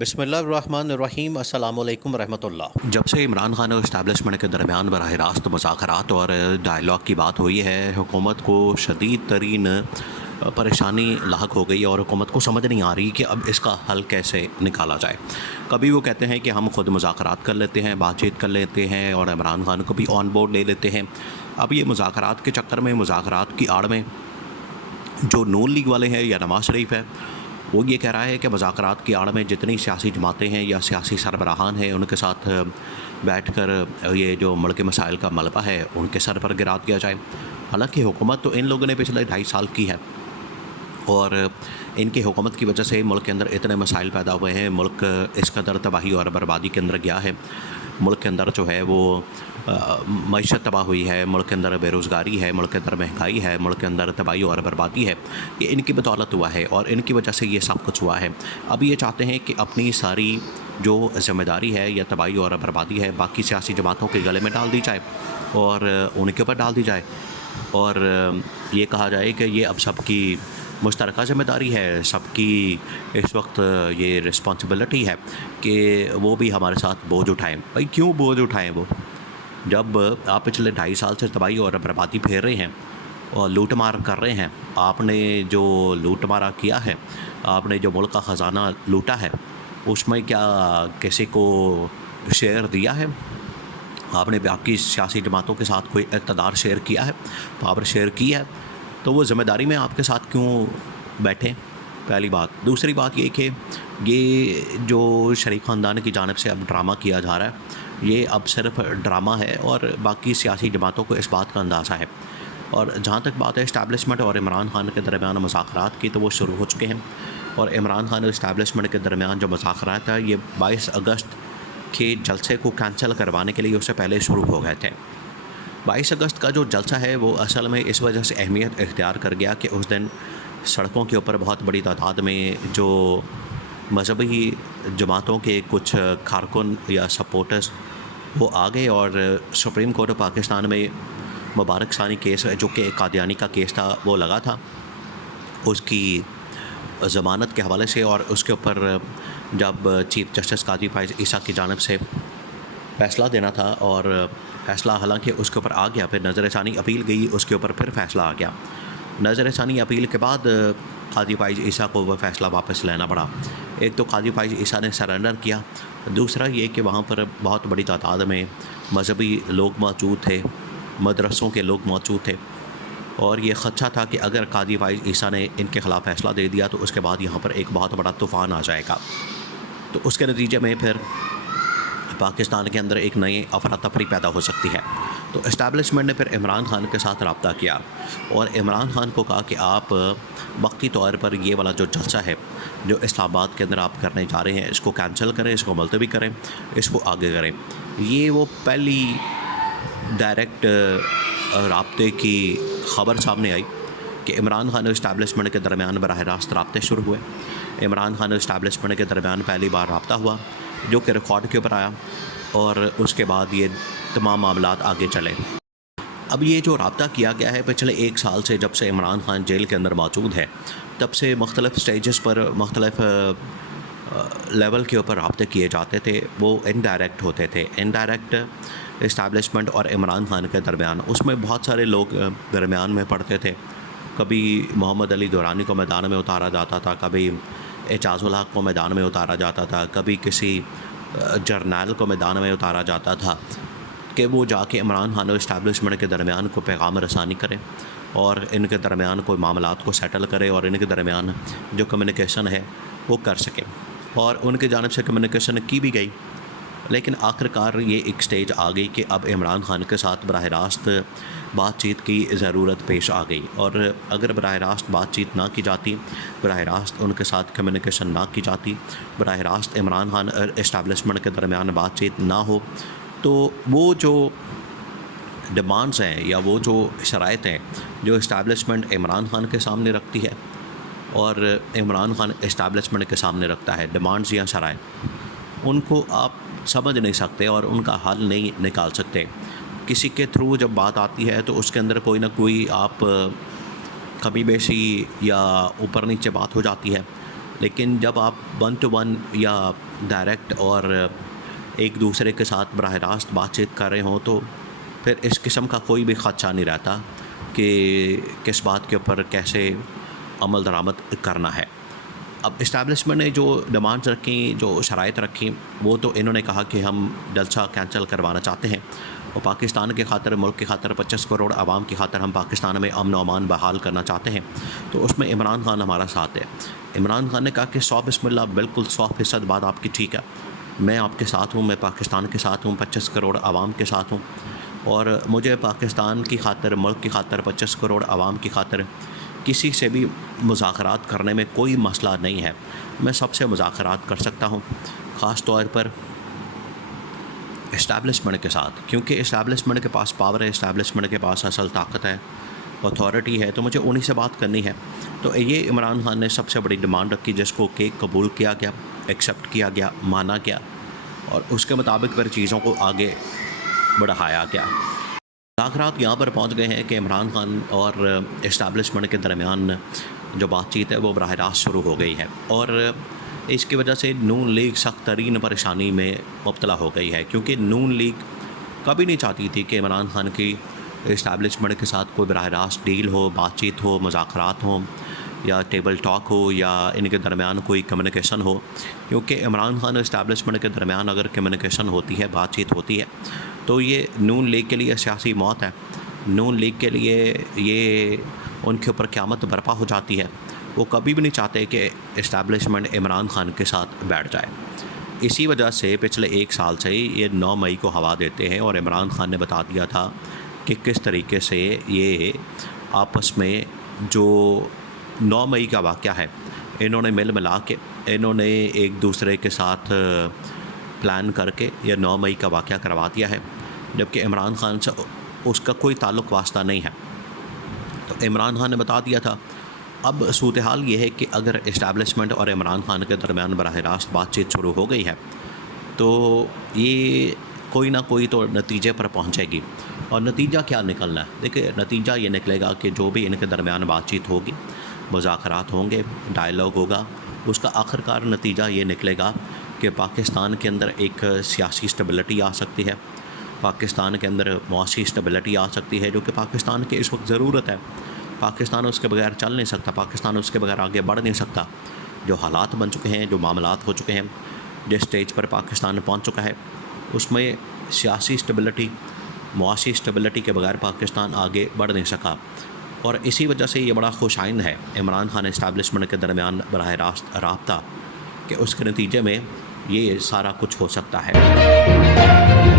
بسم اللہ الرحمن الرحیم، السلام علیکم ورحمۃ اللہ۔ جب سے عمران خان اور اسٹیبلشمنٹ کے درمیان براہ راست مذاکرات اور ڈائلاگ کی بات ہوئی ہے، حکومت کو شدید ترین پریشانی لاحق ہو گئی اور حکومت کو سمجھ نہیں آ رہی کہ اب اس کا حل کیسے نکالا جائے۔ کبھی وہ کہتے ہیں کہ ہم خود مذاکرات کر لیتے ہیں، بات چیت کر لیتے ہیں اور عمران خان کو بھی آن بورڈ لے لیتے ہیں۔ اب یہ مذاکرات کے چکر میں، مذاکرات کی آڑ میں جو نون لیگ والے ہیں یا نواز شریف ہے، وہ یہ کہہ رہا ہے کہ مذاکرات کی آڑ میں جتنی سیاسی جماعتیں ہیں یا سیاسی سربراہان ہیں، ان کے ساتھ بیٹھ کر یہ جو ملک مسائل کا ملبہ ہے ان کے سر پر گرا دیا جائے۔ حالانکہ حکومت تو ان لوگوں نے پچھلے 2.5 سال کی ہے اور ان کی حکومت کی وجہ سے ملک کے اندر اتنے مسائل پیدا ہوئے ہیں، ملک اس قدر تباہی اور بربادی کے اندر گیا ہے۔ ملک کے اندر جو ہے وہ معیشت تباہ ہوئی ہے، ملک کے اندر بے روزگاری ہے، ملک کے اندر مہنگائی ہے، ملک کے اندر تباہی اور بربادی ہے۔ یہ ان کی بدولت ہوا ہے اور ان کی وجہ سے یہ سب کچھ ہوا ہے۔ اب یہ چاہتے ہیں کہ اپنی ساری جو ذمہ داری ہے یا تباہی اور بربادی ہے باقی سیاسی جماعتوں کے گلے میں ڈال دی جائے اور ان کے اوپر ڈال دی جائے، اور یہ کہا جائے کہ یہ اب سب کی مشترکہ ذمہ داری ہے، سب کی اس وقت یہ رسپانسبلٹی ہے کہ وہ بھی ہمارے ساتھ بوجھ اٹھائیں۔ بھائی کیوں بوجھ اٹھائیں؟ وہ جب آپ پچھلے 2.5 سال سے تباہی اور بربادی پھیر رہے ہیں اور لوٹ مار کر رہے ہیں، آپ نے جو لوٹ مارا کیا ہے، آپ نے جو ملک کا خزانہ لوٹا ہے، اس میں کیا کسی کو شیئر دیا ہے؟ آپ نے باقی سیاسی جماعتوں کے ساتھ کوئی اقتدار شیئر کیا ہے، پاور شیئر کی ہے؟ تو وہ ذمہ داری میں آپ کے ساتھ کیوں بیٹھیں؟ پہلی بات۔ دوسری بات یہ کہ یہ جو شریف خاندان کی جانب سے اب ڈرامہ کیا جا رہا ہے، یہ اب صرف ڈرامہ ہے اور باقی سیاسی جماعتوں کو اس بات کا اندازہ ہے۔ اور جہاں تک بات ہے اسٹیبلشمنٹ اور عمران خان کے درمیان مذاکرات کی، تو وہ شروع ہو چکے ہیں، اور عمران خان اور اسٹیبلشمنٹ کے درمیان جو مذاکرات ہیں یہ 22 اگست کے جلسے کو کینسل کروانے کے لیے اس سے پہلے شروع ہو گئے تھے۔ 22 اگست کا جو جلسہ ہے وہ اصل میں اس وجہ سے اہمیت اختیار کر گیا کہ اس دن سڑکوں کے اوپر بہت بڑی تعداد میں جو مذہبی جماعتوں کے کچھ کارکن یا سپورٹرز وہ آ گئے اور سپریم کورٹ آف پاکستان میں مبارک ثانی کیس جو کہ قادیانی کا کیس تھا وہ لگا تھا، اس کی ضمانت کے حوالے سے، اور اس کے اوپر جب چیف جسٹس قاضی فائز عیسیٰ کی جانب سے فیصلہ دینا تھا اور فیصلہ حالانکہ اس کے اوپر آ گیا، پھر نظر ثانی اپیل گئی، اس کے اوپر پھر فیصلہ آ گیا۔ نظر ثانی اپیل کے بعد قاضی فائز عیسیٰ کو وہ فیصلہ واپس لینا پڑا۔ ایک تو قاضی فائز عیسیٰ نے سرنڈر کیا، دوسرا یہ کہ وہاں پر بہت بڑی تعداد میں مذہبی لوگ موجود تھے، مدرسوں کے لوگ موجود تھے، اور یہ خدشہ تھا کہ اگر قاضی فائز عیسیٰ نے ان کے خلاف فیصلہ دے دیا تو اس کے بعد یہاں پر ایک بہت بڑا طوفان آ جائے گا۔ تو اس کے نتیجے میں پھر پاکستان کے اندر ایک نئی افراتفری پیدا ہو سکتی ہے۔ تو اسٹیبلشمنٹ نے پھر عمران خان کے ساتھ رابطہ کیا اور عمران خان کو کہا کہ آپ وقتی طور پر یہ والا جو جلسہ ہے جو اسلام آباد کے اندر آپ کرنے جا رہے ہیں، اس کو کینسل کریں، اس کو ملتوی کریں، اس کو آگے کریں۔ یہ وہ پہلی ڈائریکٹ رابطے کی خبر سامنے آئی کہ عمران خان اور اسٹیبلشمنٹ کے درمیان براہ راست رابطے شروع ہوئے۔ عمران خان اور اسٹیبلشمنٹ کے درمیان پہلی بار رابطہ ہوا جو کہ ریکارڈ کے اوپر آیا، اور اس کے بعد یہ تمام معاملات آگے چلے۔ اب یہ جو رابطہ کیا گیا ہے پچھلے 1 سال سے، جب سے عمران خان جیل کے اندر موجود ہے، تب سے مختلف سٹیجز پر مختلف لیول کے اوپر رابطے کیے جاتے تھے، وہ انڈائریکٹ ہوتے تھے۔ انڈائریکٹ اسٹیبلشمنٹ اور عمران خان کے درمیان، اس میں بہت سارے لوگ درمیان میں پڑتے تھے۔ کبھی محمد علی دورانی کو میدان میں اتارا جاتا تھا، کبھی اعجاز الحق کو میدان میں اتارا جاتا تھا، کبھی کسی جرنیل کو میدان میں اتارا جاتا تھا کہ وہ جا کے عمران خان اور اسٹیبلشمنٹ کے درمیان کو پیغام رسانی کرے اور ان کے درمیان کوئی معاملات کو سیٹل کرے اور ان کے درمیان جو کمیونیکیشن ہے وہ کر سکے، اور ان کی جانب سے کمیونیکیشن کی بھی گئی۔ لیکن آخرکار یہ ایک سٹیج آ گئی کہ اب عمران خان کے ساتھ براہ راست بات چیت کی ضرورت پیش آ گئی، اور اگر براہ راست بات چیت نہ کی جاتی، براہ راست ان کے ساتھ کمیونیکیشن نہ کی جاتی، براہ راست عمران خان اور اسٹیبلشمنٹ کے درمیان بات چیت نہ ہو، تو وہ جو ڈیمانڈز ہیں یا وہ جو شرائط ہیں جو اسٹیبلشمنٹ عمران خان کے سامنے رکھتی ہے اور عمران خان اسٹیبلشمنٹ کے سامنے رکھتا ہے، ڈیمانڈز یا شرائط، ان کو آپ سمجھ نہیں سکتے اور ان کا حل نہیں نکال سکتے۔ کسی کے تھرو جب بات آتی ہے تو اس کے اندر کوئی نہ کوئی آپ کمی بیشی یا اوپر نیچے بات ہو جاتی ہے، لیکن جب آپ 1 to 1 یا ڈائریکٹ اور ایک دوسرے کے ساتھ براہ راست بات چیت کر رہے ہوں تو پھر اس قسم کا کوئی بھی خدشہ نہیں رہتا کہ کس بات کے اوپر کیسے عمل درآمد کرنا ہے۔ اب اسٹیبلشمنٹ نے جو ڈیمانڈز رکھیں، جو شرائط رکھیں، وہ تو انہوں نے کہا کہ ہم جلسہ کینسل کروانا چاہتے ہیں، وہ پاکستان کے خاطر، ملک کی خاطر، 25 کروڑ عوام کی خاطر ہم پاکستان میں امن و امان بحال کرنا چاہتے ہیں۔ تو اس میں عمران خان ہمارا ساتھ ہے۔ عمران خان نے کہا کہ 100 بسم اللہ، بالکل 100% بات آپ کی ٹھیک ہے، میں آپ کے ساتھ ہوں، میں پاکستان کے ساتھ ہوں، 25 کروڑ عوام کے ساتھ ہوں، اور مجھے پاکستان کی خاطر، ملک کی خاطر، 25 کروڑ عوام کی خاطر کسی سے بھی مذاکرات کرنے میں کوئی مسئلہ نہیں ہے۔ میں سب سے مذاکرات کر سکتا ہوں، خاص طور پر اسٹیبلشمنٹ کے ساتھ، کیونکہ اسٹیبلشمنٹ کے پاس پاور ہے، اسٹیبلشمنٹ کے پاس اصل طاقت ہے، اتھارٹی ہے، تو مجھے انہی سے بات کرنی ہے۔ تو یہ عمران خان نے سب سے بڑی ڈیمانڈ رکھی، جس کو کہ قبول کیا گیا، ایکسیپٹ کیا گیا، مانا گیا، اور اس کے مطابق پھر چیزوں کو آگے بڑھایا گیا۔ مذاکرات یہاں پر پہنچ گئے ہیں کہ عمران خان اور اسٹیبلشمنٹ کے درمیان جو بات چیت ہے وہ براہ راست شروع ہو گئی ہے، اور اس کی وجہ سے نون لیگ سخت ترین پریشانی میں مبتلا ہو گئی ہے، کیونکہ نون لیگ کبھی نہیں چاہتی تھی کہ عمران خان کی اسٹیبلشمنٹ کے ساتھ کوئی براہ راست ڈیل ہو، بات چیت ہو، مذاکرات ہوں، یا ٹیبل ٹاک ہو، یا ان کے درمیان کوئی کمیونیکیشن ہو، کیونکہ عمران خان اور اسٹیبلشمنٹ کے درمیان اگر کمیونیکیشن ہوتی ہے، بات چیت ہوتی ہے، تو یہ نون لیگ کے لیے سیاسی موت ہے، نون لیگ کے لیے یہ ان کے اوپر قیامت برپا ہو جاتی ہے۔ وہ کبھی بھی نہیں چاہتے کہ اسٹیبلشمنٹ عمران خان کے ساتھ بیٹھ جائے۔ اسی وجہ سے پچھلے 1 سال سے یہ 9 مئی کو ہوا دیتے ہیں، اور عمران خان نے بتا دیا تھا کہ کس طریقے سے یہ آپس میں جو 9 مئی کا واقعہ ہے، انہوں نے مل ملا کے، انہوں نے ایک دوسرے کے ساتھ پلان کر کے یہ 9 مئی کا واقعہ کروا دیا ہے، جبکہ عمران خان سے اس کا کوئی تعلق واسطہ نہیں ہے۔ تو عمران خان نے بتا دیا تھا۔ اب صورتحال یہ ہے کہ اگر اسٹیبلشمنٹ اور عمران خان کے درمیان براہ راست بات چیت شروع ہو گئی ہے تو یہ کوئی نہ کوئی تو نتیجے پر پہنچے گی، اور نتیجہ کیا نکلنا ہے؟ دیکھیں، نتیجہ یہ نکلے گا کہ جو بھی ان کے درمیان بات چیت ہوگی، مذاکرات ہوں گے، ڈائیلاگ ہوگا، اس کا آخرکار نتیجہ یہ نکلے گا کہ پاکستان کے اندر ایک سیاسی اسٹیبلٹی آ سکتی ہے، پاکستان کے اندر معاشی اسٹیبلٹی آ سکتی ہے، جو کہ پاکستان کی اس وقت ضرورت ہے۔ پاکستان اس کے بغیر چل نہیں سکتا، پاکستان اس کے بغیر آگے بڑھ نہیں سکتا۔ جو حالات بن چکے ہیں، جو معاملات ہو چکے ہیں، جس سٹیج پر پاکستان پہنچ چکا ہے، اس میں سیاسی اسٹیبلٹی، معاشی اسٹیبلٹی کے بغیر پاکستان آگے بڑھ نہیں سکا، اور اسی وجہ سے یہ بڑا خوش آئند ہے عمران خان اسٹیبلشمنٹ کے درمیان براہ راست رابطہ، کہ اس کے نتیجے میں یہ سارا کچھ ہو سکتا ہے۔